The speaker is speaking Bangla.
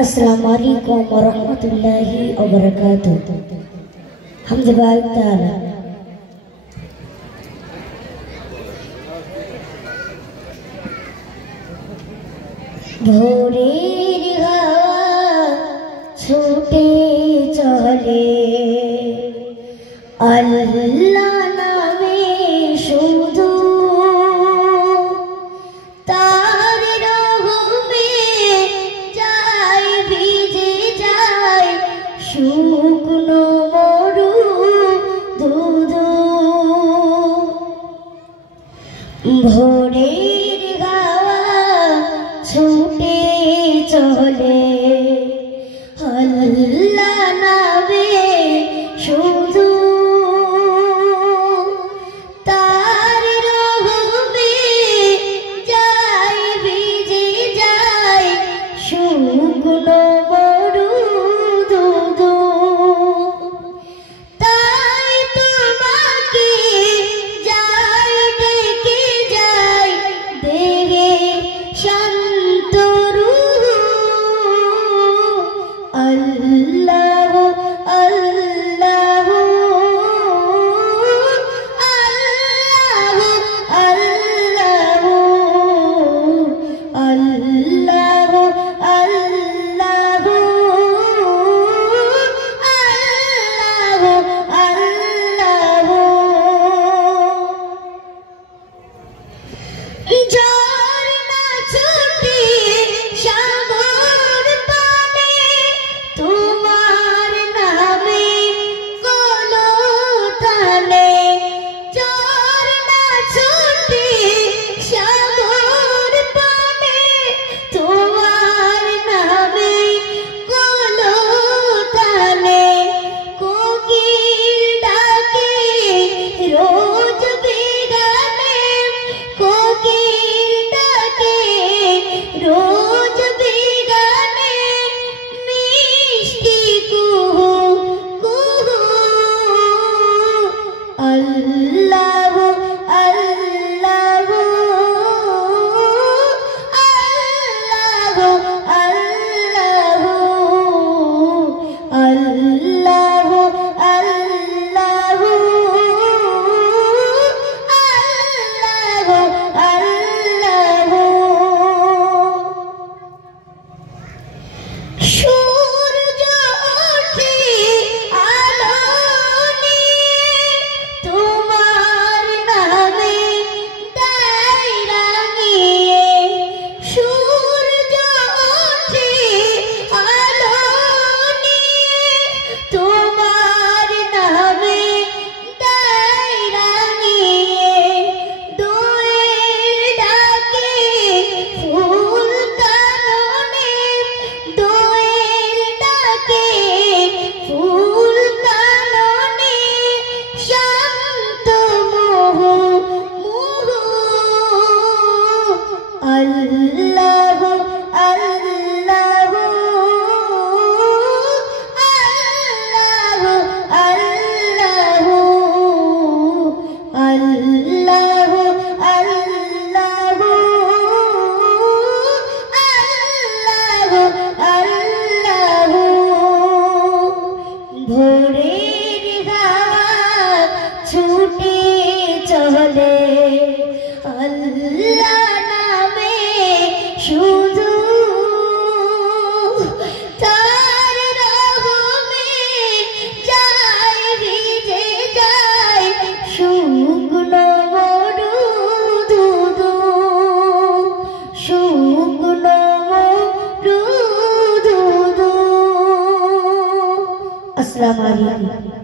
अस्सलामु अलैकुम वरहमतुल्लाहि वबरकातुहू। हम्दुलिल्लाह ताला भोरेर हावा छूटे चले अल्लाह नामे शुधु तार रहुमे जाय ভিজে যায় শুকনো মরু ধুধু ভোরের হাওয়া ছুটে চলে আল্লাহ নামে শুধু তার রহমে যায় ভিজে যায় শুকনো মরু ধুধু তাই তোমাকে যায় ডেকে যায় দেহে শান্ত রূহ আল্লাহ আল্লাহ আল্লাহ আল্লাহ আল্লাহ আল্লাহ ঝর্ণা ছুটে সাগর পানে তোমার নামে কলতানে ঝর্ণা ছুটে সাগর পানে তোমার নামে কলতানে কোকিল ডাকে রোজ বেগানে কোকিল ডাকে রোজ বেগানে মিষ্টি কুহু কুহু আল্লাহ আল্লাহ আল্লাহ আল্লাহ আল্লাহ আল্লাহ সূর্য ওঠে আলো নিয়ে তোমার নামে দেয় রাঙিয়ে সূর্য ওঠে আলো নিয়ে তোমার নামে দেয় রাঙিয়ে দোয়েল ডাকে ফুল কাননে দোয়েল ডাকে ফুল কাননে শান্ত মোহু মোহু আল্লাহ আল্লাহ আল্লাহ আল্লাহ আল্লাহ আল্লাহ ভোরের হাওয়া ছুটে চলে আল্লাহ নামে শুধু তার রহমে যায় ভিজে যায় শুকনো মরু ধুধু শুকনো মরু ধুধু। আসসালামু আলাইকুম।